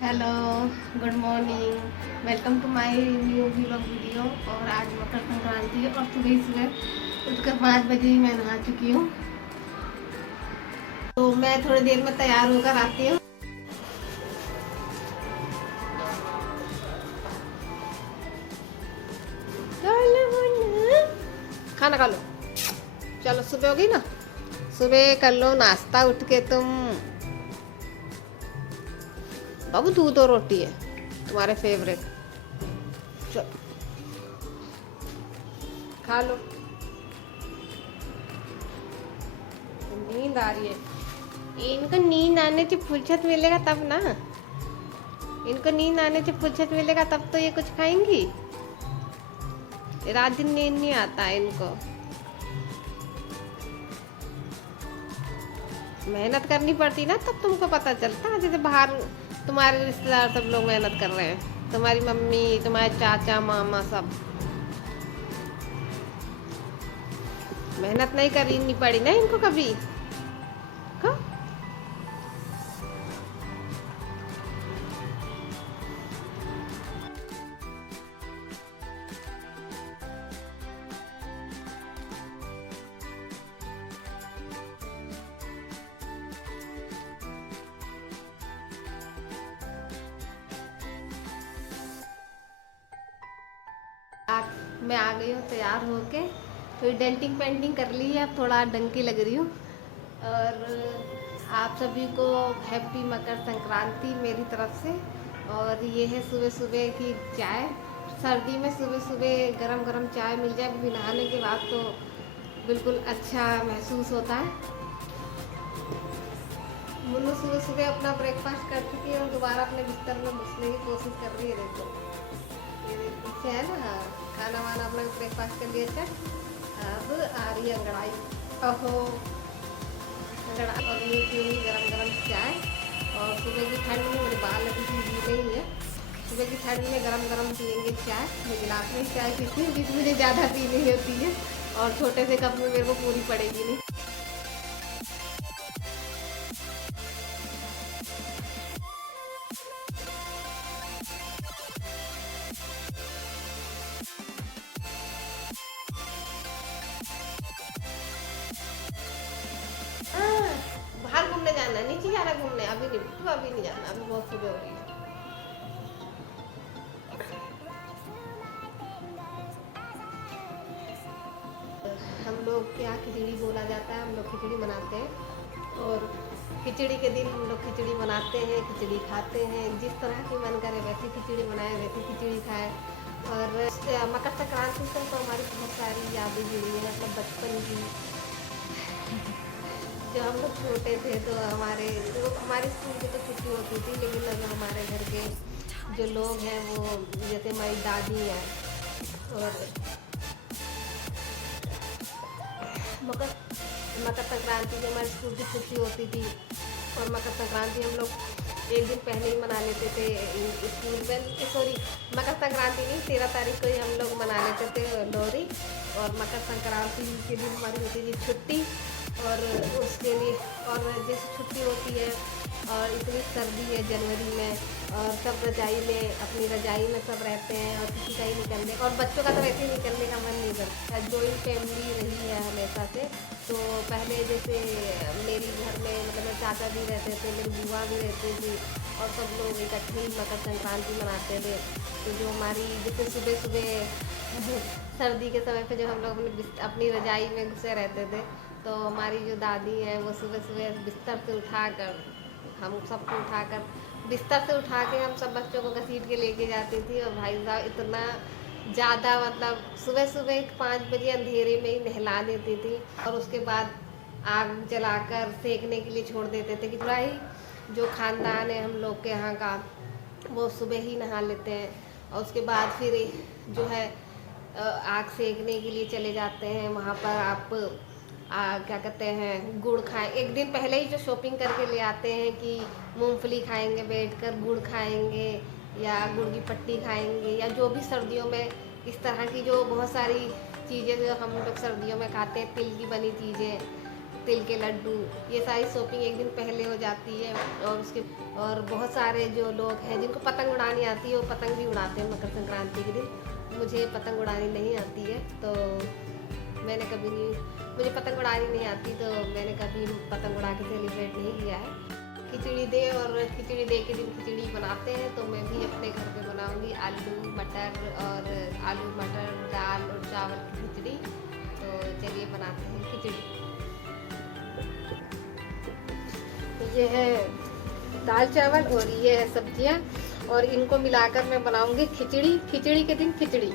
Hello, good morning, welcome to my new vlog video. और आज मकर संक्रांति है और सुबह ही सुबह उठकर 5 बजे ही मैं नहा चुकी हूँ। तो मैं थोड़ी देर में तैयार होकर आती हूँ। खाना खा लो, चलो सुबह हो गई ना। सुबह कर लो नाश्ता उठ के तुम। बाबू दूध और रोटी है तुम्हारे फेवरेट, चलो खा लो। नींद आ रही है, इनको नींद आने से फुर्सत मिलेगा तब ना। इनको नींद आने से फुर्सत मिलेगा तब तो ये कुछ खाएंगी। रात दिन नींद नहीं आता है इनको। मेहनत करनी पड़ती ना तब तुमको पता चलता। जैसे बाहर तुम्हारे रिश्तेदार सब लोग मेहनत कर रहे हैं, तुम्हारी मम्मी, तुम्हारे चाचा मामा सब मेहनत नहीं करनी पड़ी ना इनको कभी। हाँ? मैं आ गई हूँ तैयार होके। थोड़ी डेंटिंग पेंटिंग कर ली है, अब थोड़ा डंकी लग रही हूँ। और आप सभी को हैप्पी मकर संक्रांति मेरी तरफ से। और ये है सुबह सुबह की चाय। सर्दी में सुबह सुबह गरम गरम चाय मिल जाए भी नहाने के बाद तो बिल्कुल अच्छा महसूस होता है। मुन्नू सुबह सुबह अपना ब्रेकफास्ट कर चुकी है और दोबारा अपने बिस्तर में घुसने की कोशिश कर रही है। देखो ये पीछे है ना। हाँ, खाना वाना अपना ब्रेकफास्ट कर लिया। अच्छा, अब आ रही है अंगड़ाई। ओहो, अंगड़ाई और ये पीऊँगी गरम गरम चाय। और सुबह की ठंड में मेरे बाल अभी भी गीले ही है। सुबह की ठंड में गरम गरम पियेंगे चाय। मैं गिलास में चाय पीती हूँ क्योंकि मुझे ज़्यादा पीनी होती है और छोटे से कप में मेरे को पूरी पड़ेगी नहीं। हाँ, बाहर घूमने जाना है, नीचे जाना है घूमने। अभी नहीं बिट्टू, अभी नहीं जाना, अभी बहुत सुबह हो रही है। हम लोग के यहाँ खिचड़ी बोला जाता है, हम लोग खिचड़ी बनाते हैं। और खिचड़ी के दिन हम लोग खिचड़ी बनाते हैं, खिचड़ी खाते हैं। जिस तरह की मन करे वैसी खिचड़ी बनाए, वैसी खिचड़ी खाए। और मकर संक्रांति से तो हमारी बहुत सारी यादें जुड़ी हैं, मतलब बचपन की। जब हम लोग छोटे थे तो हमारे स्कूल की तो छुट्टी होती थी, लेकिन अब हमारे घर के जो लोग हैं वो, जैसे हमारी दादी हैं। और मकर मकर संक्रांति में हमारे स्कूल की छुट्टी होती थी और मकर संक्रांति हम लोग एक दिन पहले ही मना लेते थे स्कूल में। सॉरी, मकर संक्रांति नहीं, 13 तारीख को ही हम लोग मना लेते थे लोहरी। और मकर संक्रांति के दिन हमारी होती थी छुट्टी। और उसके लिए, और जैसे छुट्टी होती है और इतनी सर्दी है जनवरी में, और सब रजाई में, अपनी रजाई में सब रहते हैं और किसी का ही निकलने, और बच्चों का तो वैसे ही निकलने का मन नहीं करता। जॉइंट फैमिली रही है हमेशा से। तो पहले जैसे मेरी घर में मतलब मेरे चाचा भी रहते थे, मेरी बुआ भी रहती थी और सब लोग इकट्ठे ही मकर संक्रांति मनाते थे। तो जो हमारी जैसे सुबह सुबह सर्दी के समय पे जब हम लोग अपनी रजाई में घुसे रहते थे, तो हमारी जो दादी है वो सुबह सुबह बिस्तर से उठाकर, हम सबको उठाकर बिस्तर से उठा के हम सब बच्चों को घसीट के लेके जाती थी। और भाई साहब इतना ज़्यादा, मतलब सुबह सुबह 5 बजे अंधेरे में ही नहला देती थी। और उसके बाद आग जलाकर सेकने के लिए छोड़ देते थे कि पूरा ही जो खानदान है हम लोग के यहाँ का वो सुबह ही नहा लेते हैं। और उसके बाद फिर जो है आग सेकने के लिए चले जाते हैं। वहाँ पर आप क्या कहते हैं, गुड़ खाएं। एक दिन पहले ही जो शॉपिंग करके ले आते हैं कि मूंगफली खाएंगे बैठकर, गुड़ खाएंगे या गुड़ की पट्टी खाएंगे, या जो भी सर्दियों में इस तरह की जो बहुत सारी चीज़ें जो हम लोग सर्दियों में खाते हैं, तिल की बनी चीज़ें, तिल के लड्डू, ये सारी शॉपिंग एक दिन पहले हो जाती है। और बहुत सारे जो लोग हैं जिनको पतंग उड़ानी आती है वो पतंग भी उड़ाते हैं मकर संक्रांति के दिन। मुझे पतंग उड़ानी नहीं आती है, तो मैंने कभी नहीं, मुझे पतंग उड़ानी नहीं आती, तो मैंने कभी पतंग उड़ा के सेलिब्रेट नहीं किया है। खिचड़ी दे, और खिचड़ी दे के दिन खिचड़ी बनाते हैं, तो मैं भी अपने घर पे बनाऊंगी आलू मटर दाल और चावल की खिचड़ी। तो चलिए बनाते हैं खिचड़ी। ये है दाल चावल और ये है सब्जियां, और इनको मिलाकर मैं बनाऊंगी खिचड़ी। खिचड़ी के दिन खिचड़ी।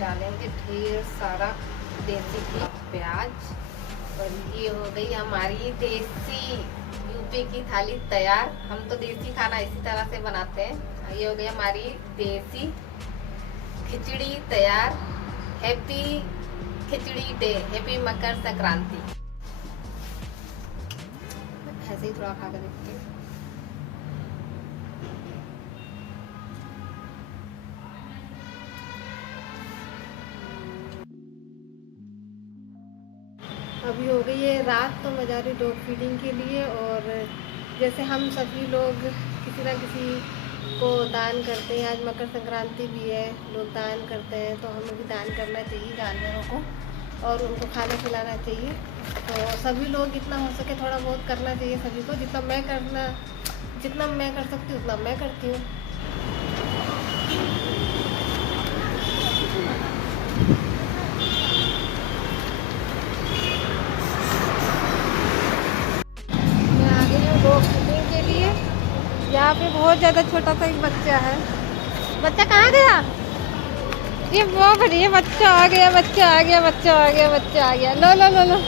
डालेंगे ढेर सारा देसी घी, प्याज, और ये हो गई हमारी देसी यूपी की थाली तैयार। हम तो देसी खाना इसी तरह से बनाते हैं। ये हो गई हमारी देसी खिचड़ी तैयार। हैप्पी खिचड़ी डे, हैप्पी मकर संक्रांति। ऐसे ही थोड़ा खा कर देखते हैं। अभी हो गई है रात, तो मैं जा रही डॉग फीडिंग के लिए। और जैसे हम सभी लोग किसी न किसी को दान करते हैं, आज मकर संक्रांति भी है, लोग दान करते हैं, तो हमें भी दान करना चाहिए जानवरों को, और उनको खाना खिलाना चाहिए। तो सभी लोग जितना हो सके थोड़ा बहुत करना चाहिए सभी को। जितना मैं कर सकती हूँ उतना मैं करती हूँ। डॉग फीडिंग के लिए यहाँ पे बहुत ज़्यादा छोटा सा एक बच्चा है। बच्चा कहाँ गया? ये वो बढ़िया, बच्चा आ गया, बच्चा आ गया, बच्चा आ गया, बच्चा आ गया। लो लो लो लो।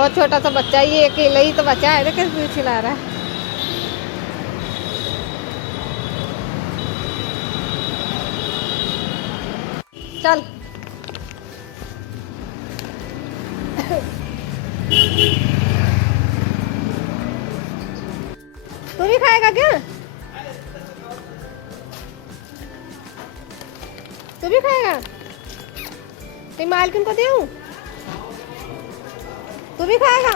बहुत छोटा सा बच्चा, ये अकेला ही तो बच्चा है, कैसे दूध चिल्ला रहा है। चल तू भी खाएगा क्या? तू भी खाएगा? तेरी मालकिन को दूँ? तू भी खाएगा?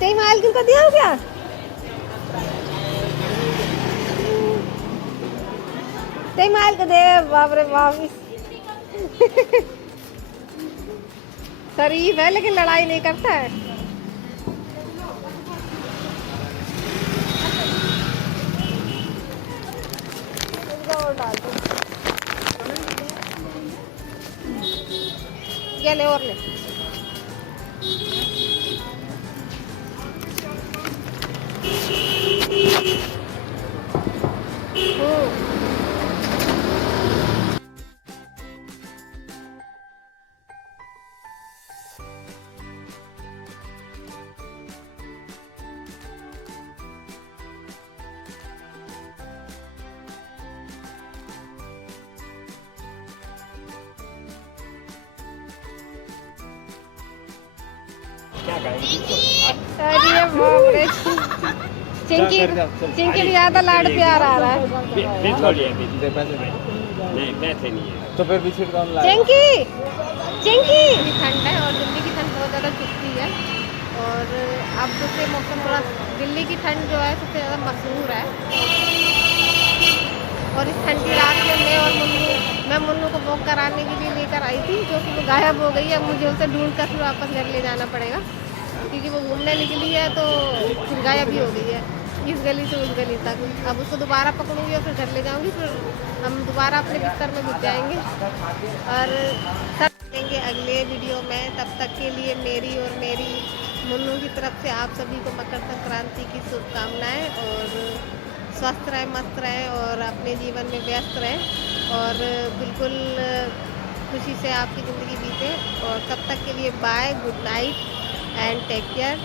तेरी मालकिन को दूँ क्या? तेरी माल को दे। बाप रे बाप। शरीफ है लेकिन लड़ाई नहीं करता है। ये ले और ले। अरे बाप रे, चिंकी चिंकी भी ज्यादा लाड प्यार आ रहा है। तो फिर बिस्किट कौन लाया? चिंकी चिंकी ठंड है और दिल्ली की ठंड बहुत ज़्यादा चुभती है। और अब दूसरे मौसम थोड़ा, दिल्ली की ठंड जो है सबसे ज़्यादा मशहूर है। और इस ठंडी रात में मैं मुन्नू को वॉक कराने के लिए लेकर आई थी, जो कि वो गायब हो गई है। मुझे उसे ढूंढ कर फिर वापस घर ले जाना पड़ेगा, क्योंकि वो घूमने निकली है तो फिर गायब ही हो गई है, इस गली से उस गली तक। अब उसको दोबारा पकड़ूंगी और फिर घर ले जाऊंगी, फिर हम दोबारा अपने बिस्तर में घुस जाएंगे और सब मिलेंगे अगले वीडियो में। तब तक के लिए मेरी और मेरी मुन्नू की तरफ से आप सभी को मकर संक्रांति की शुभकामनाएँ। और स्वस्थ रहें, मस्त रहें और अपने जीवन में व्यस्त रहें और बिल्कुल खुशी से आपकी ज़िंदगी बीते। और तब तक के लिए bye, good night and take care.